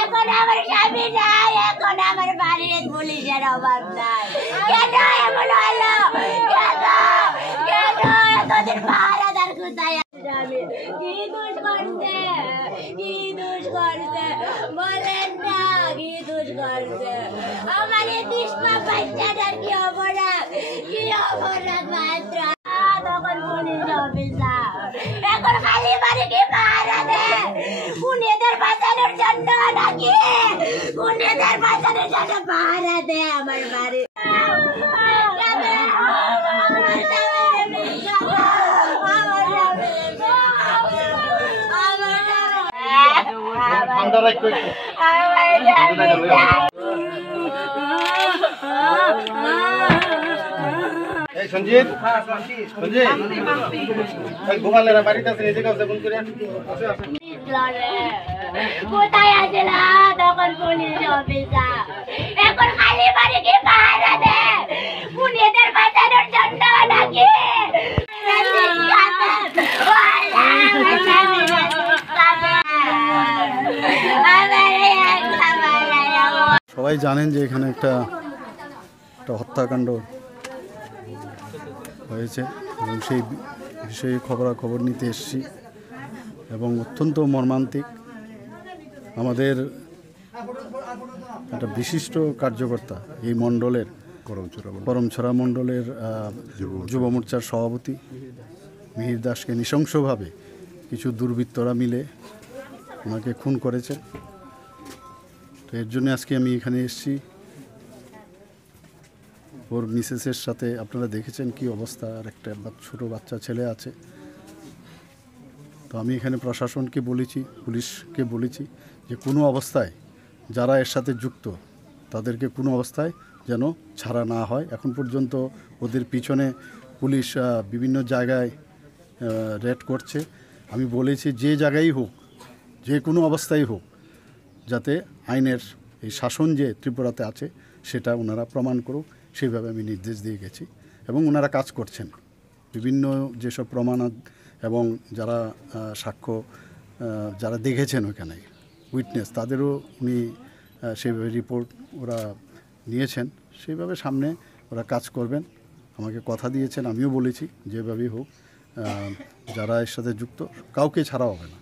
এখন আমার স্বামী নাই, এখন আমার বাড়ির পুলিশের অভাব নাই। কেন এমন হলো? কেন এতদিন পাহারাদার কোথায়? কি দোষ করছে? কি দোষ করছে বলেন না? কি দোষ করছে? আমার এই নিষ্পাপ বাচ্চাটার কি অপরাধ? কি অপরাধ মাত্র? তখন পুলিশ অফিসার এখন খালি বাড়ি কি পাহারা দেয়? খুনিদের বাঁচানোর জন্য নাকি? খুনিদের বাঁচানোর জন্য পাহারা দেয় আমার বাড়ি। সঞ্জিত গোপালের বাড়িতে আছে, নিজে কাছে ফোন করে কোথায় আছে না? তখন পুলিশ অফিসার এখন খালি বাড়ি কি পাহারা দেয়? খুনিদের বাঁচানোর জন্য নাকি? সবাই জানেন যে এখানে একটা হত্যাকাণ্ড হয়েছে এবং সেই বিষয়ে খবরাখবর নিতে এসেছি এবং অত্যন্ত মর্মান্তিক। আমাদের একটা বিশিষ্ট কার্যকর্তা এই মণ্ডলের করমছড়া মণ্ডলের যুব মোর্চার সভাপতি মিহির দাসকে নৃশংসভাবে কিছু দুর্বৃত্তরা মিলে ওনাকে খুন করেছে। তো এর জন্য আজকে আমি এখানে এসেছি। ওর মিসেসের সাথে আপনারা দেখেছেন কি অবস্থা, আর একটা ছোটো বাচ্চা ছেলে আছে। তো আমি এখানে প্রশাসনকে বলেছি, পুলিশকে বলেছি যে কোনো অবস্থায় যারা এর সাথে যুক্ত তাদেরকে কোনো অবস্থায় যেন ছাড়া না হয়। এখন পর্যন্ত ওদের পিছনে পুলিশ বিভিন্ন জায়গায় রেড করছে। আমি বলেছি যে জায়গায় হোক, যে কোনো অবস্থায় হোক, যাতে আইনের এই শাসন যে ত্রিপুরাতে আছে সেটা ওনারা প্রমাণ করুক, সেইভাবে আমি নির্দেশ দিয়ে গেছি এবং ওনারা কাজ করছেন। বিভিন্ন যেসব প্রমাণ এবং যারা সাক্ষ্য যারা দেখেছেন ওখানে উইটনেস, তাদেরও উনি সেইভাবে রিপোর্ট ওরা নিয়েছেন, সেইভাবে সামনে ওরা কাজ করবেন। আমাকে কথা দিয়েছেন, আমিও বলেছি যেভাবেই হোক যারা এর সাথে যুক্ত কাউকে ছাড়া হবে না।